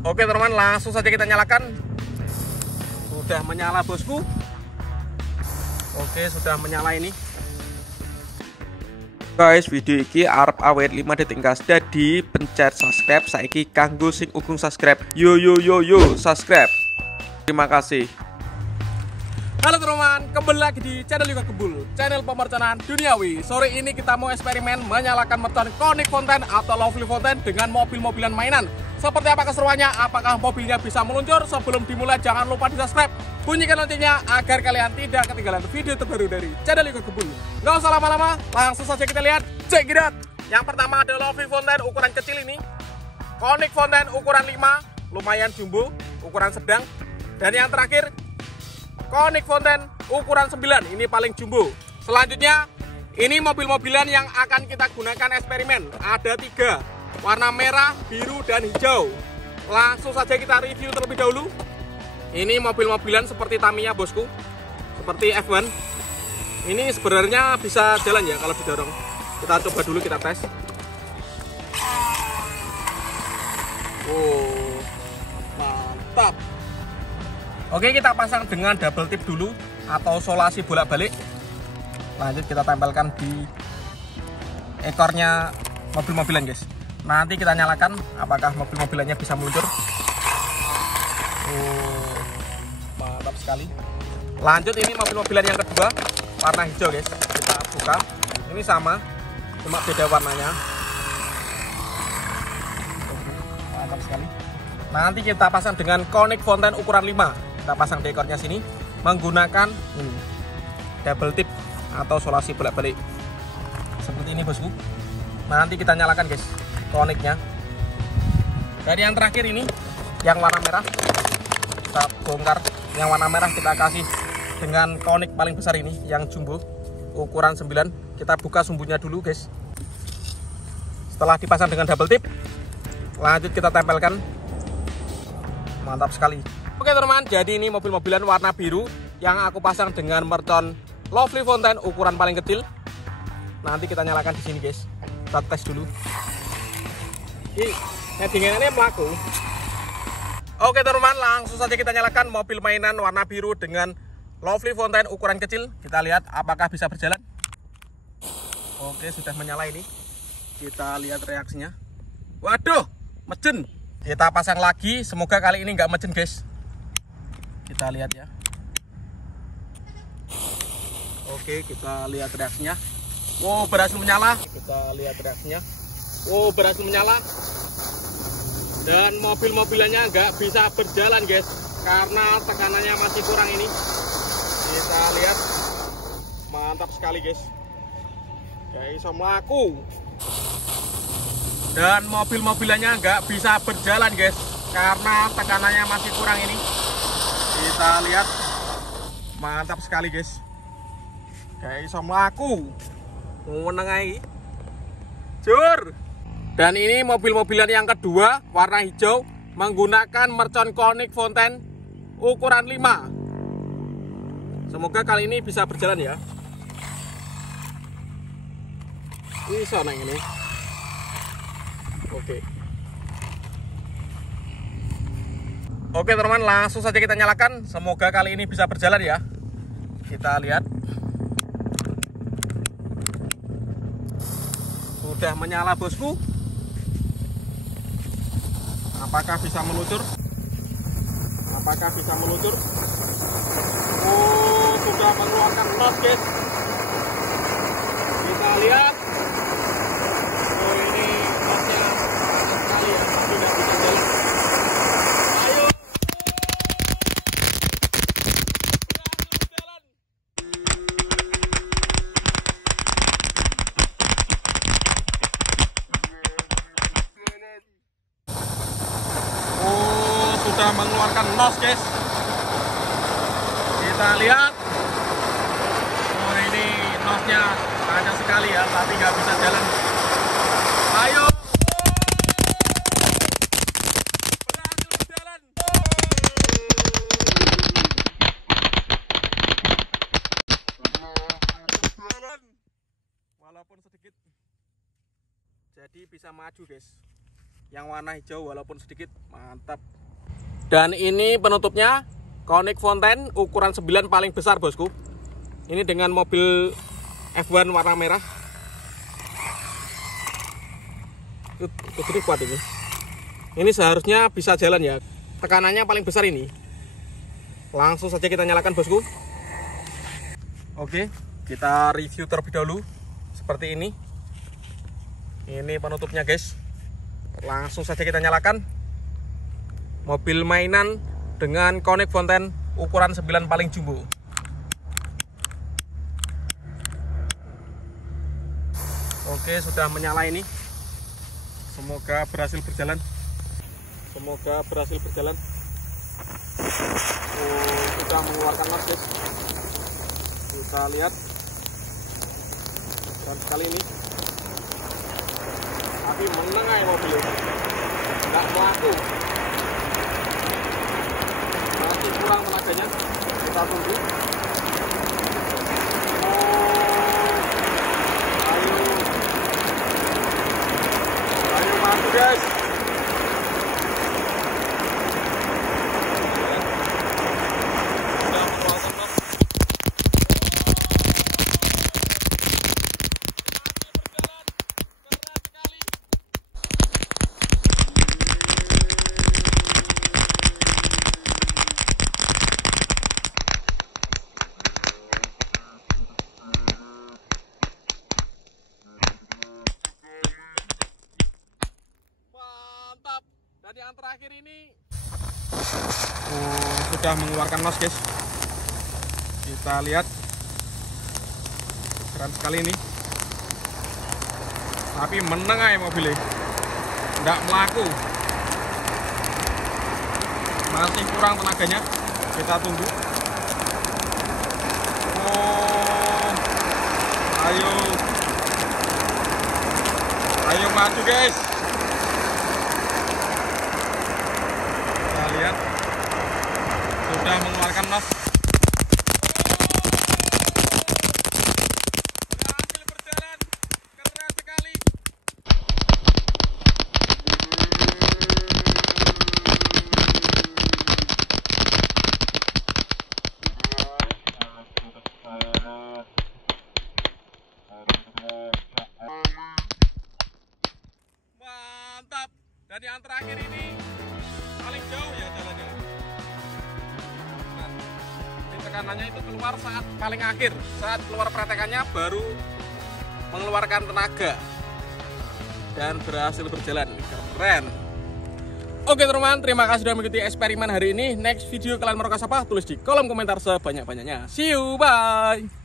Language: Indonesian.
Oke teman-teman, langsung saja kita nyalakan. Sudah menyala bosku. Oke, sudah menyala ini. Guys, video iki arep awet 5 detik gas. Jadi pencet subscribe saiki kanggo sing ugung subscribe. Yo subscribe. Terima kasih. Halo teman-teman, kembali lagi di channel Yoga Gebul, channel pemerconaan duniawi. Sore ini kita mau eksperimen menyalakan mercon Conic Fountain atau Lovely Fountain dengan mobil-mobilan mainan. Seperti apa keseruannya? Apakah mobilnya bisa meluncur? Sebelum dimulai jangan lupa di subscribe, bunyikan loncengnya agar kalian tidak ketinggalan video terbaru dari channel Yoga Gebul. Gak usah lama-lama, langsung saja kita lihat. Check it out. Yang pertama ada Lovely Fountain ukuran kecil ini, Conic Fountain ukuran 5, lumayan jumbo, ukuran sedang. Dan yang terakhir Conic Fountain ukuran 9, ini paling jumbo. Selanjutnya ini mobil-mobilan yang akan kita gunakan eksperimen. Ada 3, warna merah, biru, dan hijau. Langsung saja kita review terlebih dahulu. Ini mobil-mobilan seperti Tamiya bosku, seperti F1. Ini sebenarnya bisa jalan ya kalau didorong. Kita coba dulu, kita tes. Oh, mantap. Oke, kita pasang dengan double tip dulu atau solasi bolak-balik. Lanjut kita tempelkan di ekornya mobil-mobilan guys. Nanti kita nyalakan apakah mobil-mobilannya bisa meluncur. Oh, mantap sekali. Lanjut ini mobil-mobilan yang kedua, warna hijau guys. Kita buka. Ini sama, cuma beda warnanya. Mantap sekali. Nanti kita pasang dengan Conic Fountain ukuran 5. Kita pasang di ekornya sini menggunakan ini double tip atau solasi bolak-balik seperti ini bosku. Nanti kita nyalakan guys Conicnya. Dari yang terakhir ini yang warna merah kita bongkar. Yang warna merah kita kasih dengan Conic paling besar ini yang jumbo ukuran 9. Kita buka sumbunya dulu guys. Setelah dipasang dengan double tip, lanjut kita tempelkan. Mantap sekali. Oke teman-teman, jadi ini mobil-mobilan warna biru yang aku pasang dengan mercon Lovely Fountain ukuran paling kecil. Nanti kita nyalakan di sini guys. Kita tes dulu. Ini headingannya pelaku. Oke teman-teman, langsung saja kita nyalakan mobil mainan warna biru dengan Lovely Fountain ukuran kecil. Kita lihat apakah bisa berjalan. Oke, sudah menyala ini. Kita lihat reaksinya. Waduh, mejen. Kita pasang lagi, semoga kali ini nggak mejen guys. Kita lihat ya. Oke, kita lihat reaksinya. Wow, berhasil menyala. Kita lihat reaksinya. Wow, berhasil menyala. Dan mobil-mobilannya nggak bisa berjalan guys, karena tekanannya masih kurang ini. Kita lihat. Mantap sekali guys. Ya, iso mlaku. Dan mobil-mobilannya nggak bisa berjalan guys, karena tekanannya masih kurang ini. Kita lihat, mantap sekali guys. Kayak iso mlaku. Menengai. Jur. Dan ini mobil-mobilan yang kedua warna hijau menggunakan mercon Conic Fountain ukuran 5. Semoga kali ini bisa berjalan ya. Bisa neng ini. Oke. Oke teman-teman, langsung saja kita nyalakan. Semoga kali ini bisa berjalan ya. Kita lihat. Sudah menyala bosku. Apakah bisa meluncur? Apakah bisa meluncur? Oh, sudah mengeluarkan not guys. Kita lihat. Oh, ini notnya sekali ya, tidak bisa jalan. Sudah mengeluarkan nos guys. Kita lihat. Oh, ini nosnya banyak sekali ya, tapi nggak bisa jalan. Ayo. Berhasil berjalan. Walaupun sedikit, jadi bisa maju guys. yang warna hijau walaupun sedikit. Mantap. Dan ini penutupnya Konik Fontaine ukuran 9 paling besar bosku. Ini dengan mobil F1 warna merah. Itu kuat ini. Ini seharusnya bisa jalan ya. Tekanannya paling besar ini. Langsung saja kita nyalakan bosku. Oke, kita review terlebih dahulu. Seperti ini. Ini penutupnya guys. Langsung saja kita nyalakan. Mobil mainan dengan Konik Fontaine ukuran 9 paling jumbo. Oke, sudah menyala ini. Semoga berhasil berjalan. Semoga berhasil berjalan. Oh, sudah mengeluarkan las guys. Kita lihat. Keren sekali ini. Tapi menengah ya mobil ini. Nggak melaku. Masih kurang tenaganya. Kita tunggu. Ayo maju guys. Dan yang terakhir ini sudah mengeluarkan nos guys. Kita lihat. Keren sekali ini. Tapi menengah ya mobilnya. Nggak melaku. Masih kurang tenaganya. Kita tunggu. Oh, ayo. Ayo maju guys. Lihat, sudah mengeluarkan nos. Berhasil berjalan, keren sekali. Mantap. Dan yang terakhir ini paling jauh ya jalannya. Nah, tekanannya itu keluar saat paling akhir, saat keluar pretekannya baru mengeluarkan tenaga dan berhasil berjalan. Keren. Oke teman-teman, terima kasih sudah mengikuti eksperimen hari ini. Next video kalian mau rekas apa? Tulis di kolom komentar sebanyak-banyaknya. See you, bye.